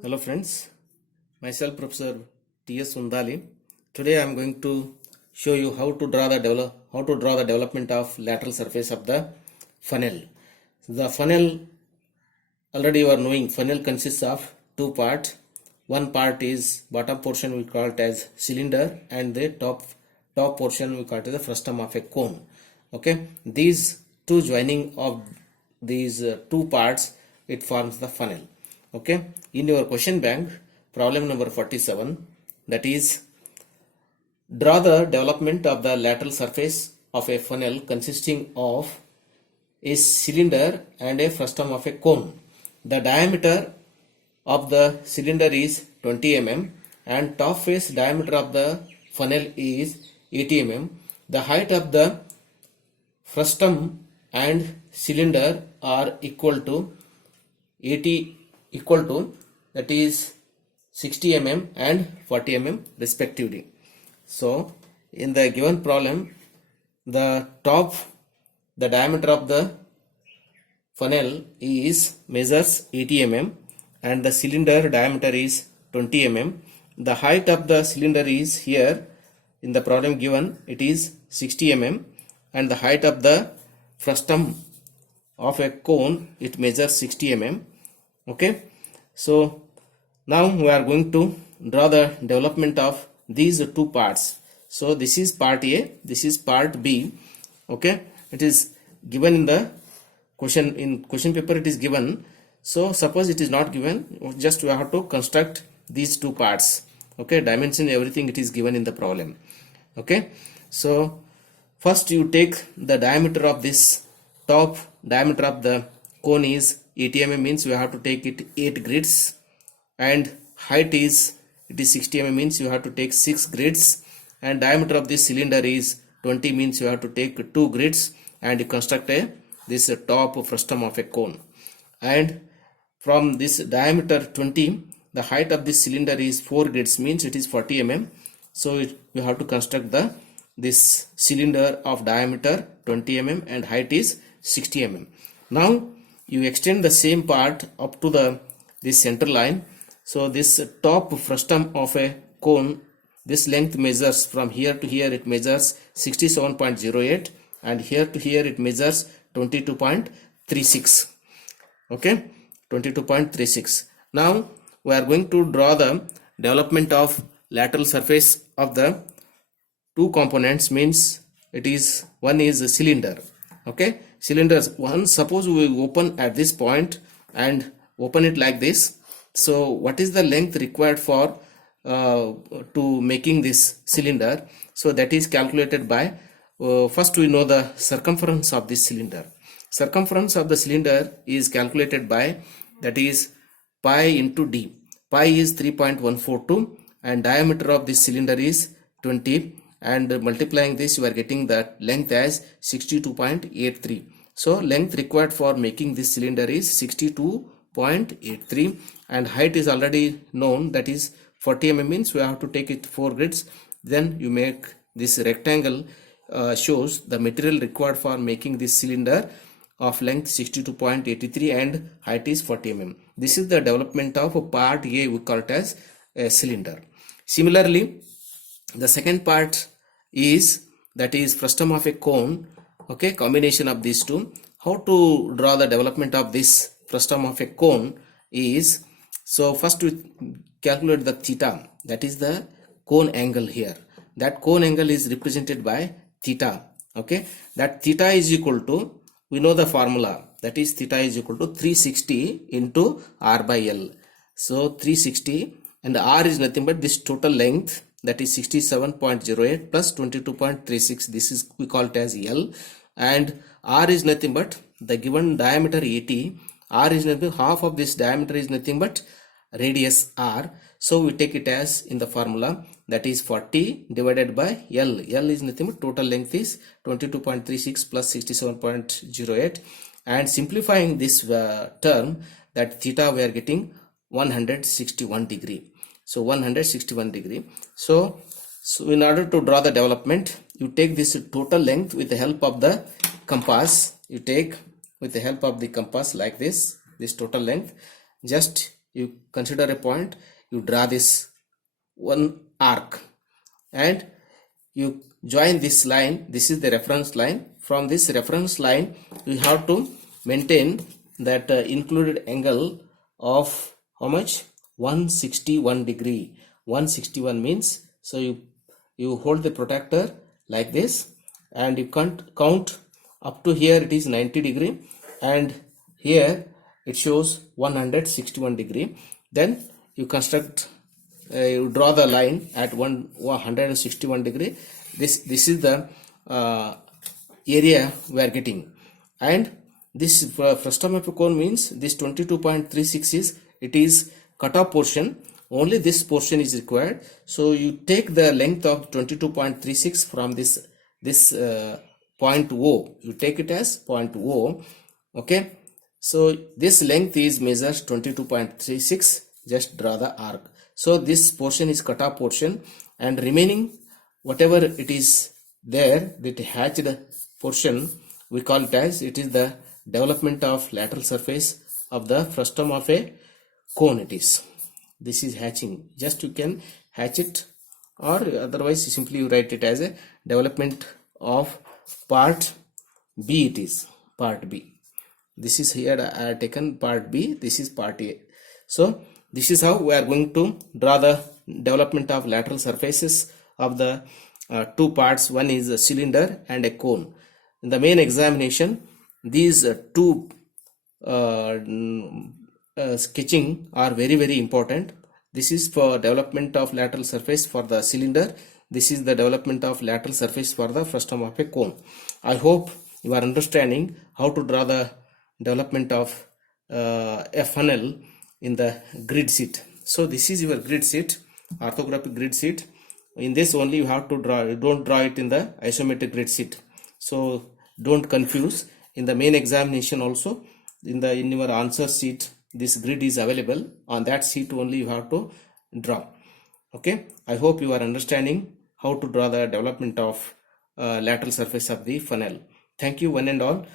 Hello friends, myself Professor T.S. Undali. Today I am going to show you how to draw the development of lateral surface of the funnel. The funnel, already you are knowing, funnel consists of two parts. One part is bottom portion, we call it as cylinder, and the top portion we call it as the frustum of a cone. Okay, these two joining of these two parts, it forms the funnel. Okay, in your question bank, problem number 47, that is, draw the development of the lateral surface of a funnel consisting of a cylinder and a frustum of a cone. The diameter of the cylinder is 20 mm and top face diameter of the funnel is 80 mm. The height of the frustum and cylinder are equal to that is 60 mm and 40 mm respectively. So in the given problem, the diameter of the funnel is measures 80 mm and the cylinder diameter is 20 mm. The height of the cylinder is here in the problem given, it is 60 mm, and the height of the frustum of a cone, it measures 60 mm. Okay, so now we are going to draw the development of these two parts. So this is part A, this is part B. Okay, it is given in the question paper, it is given. So suppose it is not given, just we have to construct these two parts. Okay, dimension, everything it is given in the problem. Okay, so first you take the diameter of this top diameter of the cone is 80 mm, means we have to take it 8 grids, and height is 60 mm, means you have to take 6 grids, and diameter of this cylinder is 20, means you have to take 2 grids, and you construct this top frustum of a cone. And from this diameter 20, the height of this cylinder is 4 grids, means it is 40 mm. So you have to construct this cylinder of diameter 20 mm and height is 60 mm. Now you extend the same part up to this center line. So this top frustum of a cone, this length measures from here to here, it measures 67.08, and here to here it measures 22.36. okay, 22.36. Now we are going to draw the development of lateral surface of the two components, means it is one is a cylinder. Okay, cylinders one, suppose we open at this point and open it like this. So what is the length required for to making this cylinder? So that is calculated by first we know the circumference of this cylinder. Circumference of the cylinder is calculated by, that is, pi into d. Pi is 3.142 and diameter of this cylinder is 20, and multiplying this you are getting that length as 62.83. So length required for making this cylinder is 62.83, and height is already known, that is 40 mm, means we have to take it 4 grids. Then you make this rectangle, shows the material required for making this cylinder of length 62.83 and height is 40 mm. This is the development of part A, we call it as a cylinder. Similarly, the second part is, that is frustum of a cone. Okay, combination of these two. How to draw the development of this frustum of a cone is, so first we calculate the theta, that is the cone angle here. That cone angle is represented by theta. Okay, that theta is equal to, we know the formula, that is theta is equal to 360 into r by L. So 360, and r is nothing but this total length, that is 67.08 plus 22.36, this is, we call it as L, and r is nothing but the given diameter 80, r is nothing, half of this diameter is nothing but radius r. So we take it as in the formula, that is 40 divided by L. L is nothing but total length is 22.36 plus 67.08, and simplifying this term, that theta we are getting 161 degree. So 161 degree. So in order to draw the development, you take this total length with the help of the compass. You take with the help of the compass like this total length. Just you consider a point, you draw this one arc and you join this line. This is the reference line. From this reference line you have to maintain that included angle of how much? 161 degree. 161 means, so you hold the protractor like this and you count up to here, it is 90 degree, and here it shows 161 degree. Then you construct, you draw the line at 161 degree. This is the area we are getting, and this frustum of a cone means this 22.36 is, it is cutoff portion. Only this portion is required. So you take the length of 22.36 from this point O. You take it as point O. Okay. So this length is measures 22.36. Just draw the arc. So this portion is cutoff portion, and remaining whatever it is there, the hatched portion, we call it as, it is the development of lateral surface of the frustum of a cone. It is, this is hatching. Just you can hatch it, or otherwise simply you write it as a development of part B. It is part B. This is here I have taken part B, this is part A. So this is how we are going to draw the development of lateral surfaces of the two parts. One is a cylinder and a cone. In the main examination, these two sketching are very important. This is for development of lateral surface for the cylinder. This is the development of lateral surface for the frustum of a cone. I hope you are understanding how to draw the development of a funnel in the grid sheet. So this is your grid sheet, orthographic grid sheet. In this only you have to draw, you don't draw it in the isometric grid sheet. So don't confuse. In the main examination also, in your answer sheet, this grid is available. On that sheet only you have to draw. Okay, I hope you are understanding how to draw the development of lateral surface of the funnel. Thank you one and all.